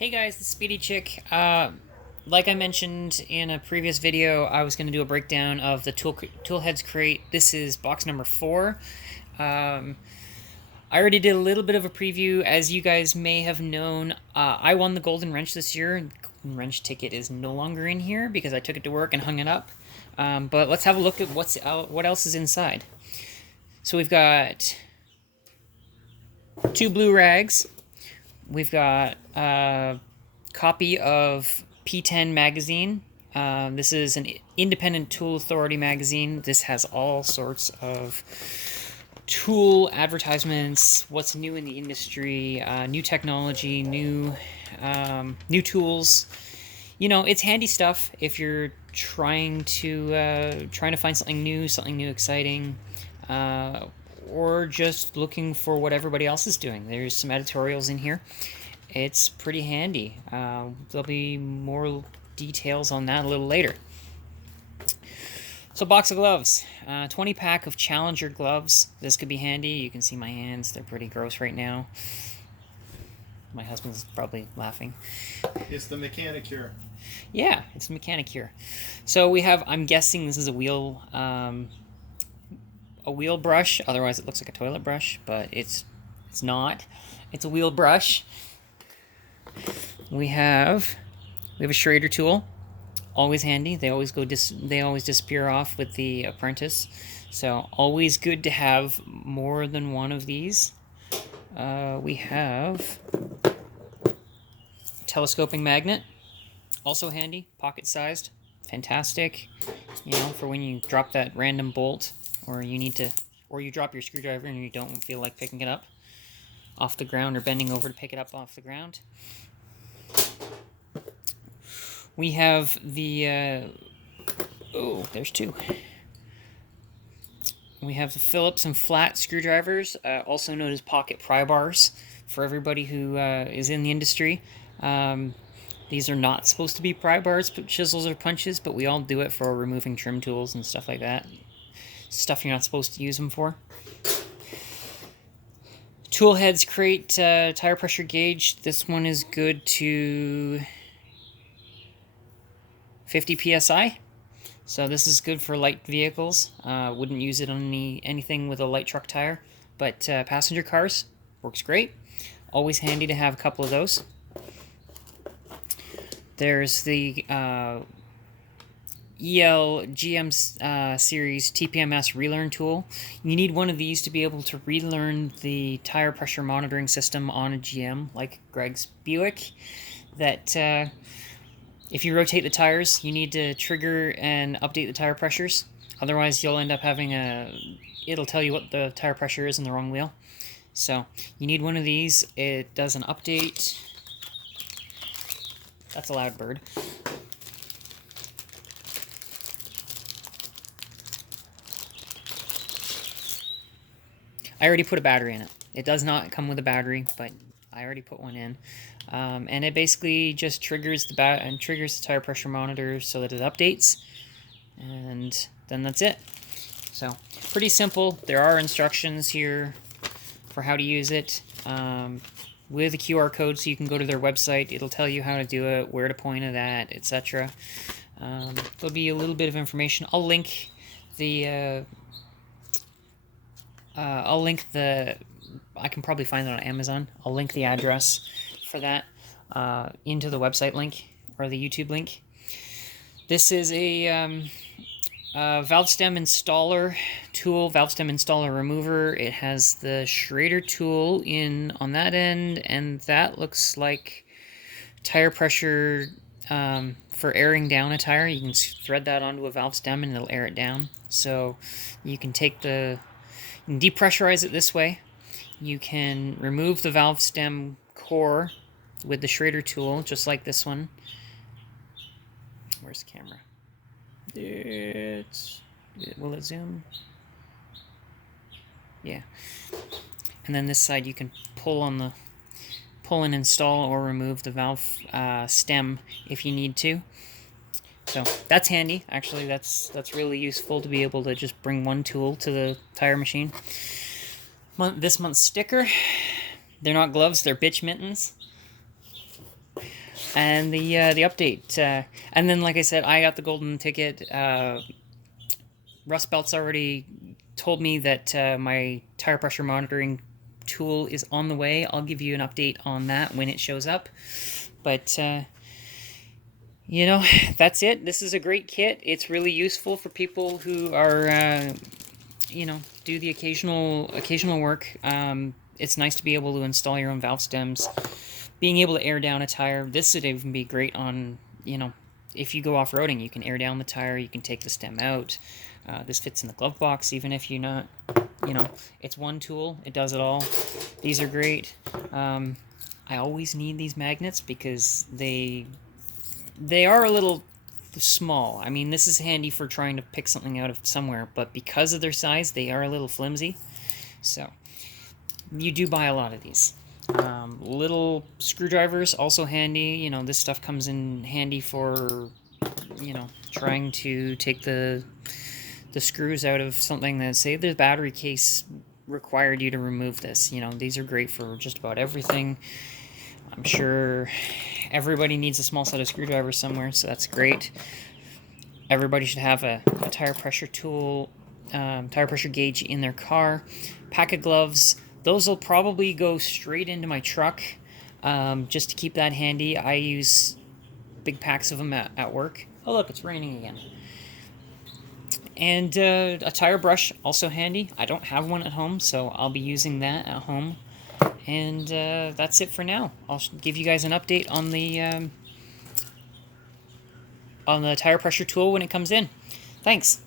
Hey guys, this is Speedy Chick. Like I mentioned in a previous video, I was going to do a breakdown of the TOOLHEADZ Crate. This is box number 4. I already did a little bit of a preview. As you guys may have known, I won the Golden Wrench this year. The Golden Wrench ticket is no longer in here because I took it to work and hung it up. But let's have a look at what else is inside. So we've got 2 blue rags. We've got a copy of P10 magazine. This is an independent tool authority magazine. This has all sorts of tool advertisements, what's new in the industry, new technology, new tools. You know, it's handy stuff if you're trying to find something new, exciting. Or just looking for what everybody else is doing. There's some editorials in here. It's pretty handy. There'll be more details on that a little later. So, box of gloves. 20 pack of Challenger gloves. This could be handy. You can see my hands. They're pretty gross right now. My husband's probably laughing. It's the Mechanicure. Yeah, it's the Mechanicure. So we have, I'm guessing this is a wheel brush, otherwise it looks like a toilet brush, but it's not. It's a wheel brush. We have a Schrader tool, always handy. They always disappear off with the apprentice, so always good to have more than one of these. We have a telescoping magnet, also handy, pocket sized, fantastic. You know, for when you drop that random bolt. Or you drop your screwdriver and you don't feel like picking it up off the ground or bending over to pick it up off the ground. We have the, there's 2. We have the Phillips and flat screwdrivers, also known as pocket pry bars, for everybody who is in the industry. These are not supposed to be pry bars, chisels, or punches, but we all do it for removing trim tools and stuff like that. Stuff you're not supposed to use them for. TOOLHEADZ Crate tire pressure gauge. This one is good to 50 psi. So this is good for light vehicles. Wouldn't use it on anything with a light truck tire, but passenger cars works great. Always handy to have a couple of those. There's the GM series TPMS relearn tool. You need one of these to be able to relearn the tire pressure monitoring system on a GM like Greg's Buick. That if you rotate the tires, you need to trigger and update the tire pressures. Otherwise, you'll end up having it'll tell you what the tire pressure is in the wrong wheel. So you need one of these. It does an update. That's a loud bird. I already put a battery in it. It does not come with a battery, but I already put one in. And it basically just triggers the tire pressure monitor so that it updates. And then that's it. So, pretty simple. There are instructions here for how to use it. With a QR code, so you can go to their website. It'll tell you how to do it, where to point it at, etc. There'll be a little bit of information. I'll link the... I can probably find it on Amazon. I'll link the address for that into the website link or the YouTube link. This is a valve stem installer tool, valve stem installer remover. It has the Schrader tool on that end, and that looks like tire pressure for airing down a tire. You can thread that onto a valve stem and it'll air it down. So you can depressurize it this way. You can remove the valve stem core with the Schrader tool, just like this one. Where's the camera? Will it zoom? Yeah. And then this side you can pull and install or remove the valve stem if you need to. So that's handy. Actually, that's really useful to be able to just bring one tool to the tire machine. This month's sticker. They're not gloves, they're bitch mittens. and the update. And then, like I said, I got the golden ticket. Rust Belt's already told me that my tire pressure monitoring tool is on the way. I'll give you an update on that when it shows up. But you know, that's it. This is a great kit. It's really useful for people who are you know, do the occasional work. It's nice to be able to install your own valve stems. Being able to air down a tire. This would even be great on, you know, if you go off-roading, you can air down the tire, you can take the stem out. This fits in the glove box, even if you're not, you know, it's one tool. It does it all. These are great. I always need these magnets because they are a little small. I mean, this is handy for trying to pick something out of somewhere, but because of their size, they are a little flimsy. So, you do buy a lot of these. Little screwdrivers, also handy. You know, this stuff comes in handy for, you know, trying to take the screws out of something that, say, the battery case required you to remove this. You know, these are great for just about everything. I'm sure everybody needs a small set of screwdrivers somewhere, so that's great. Everybody should have a tire pressure tool, tire pressure gauge in their car. Pack of gloves. Those will probably go straight into my truck, just to keep that handy. I use big packs of them at work. Oh look, it's raining again. And a tire brush, also handy. I don't have one at home, so I'll be using that at home. And that's it for now. I'll give you guys an update on the tire pressure tool when it comes in. Thanks.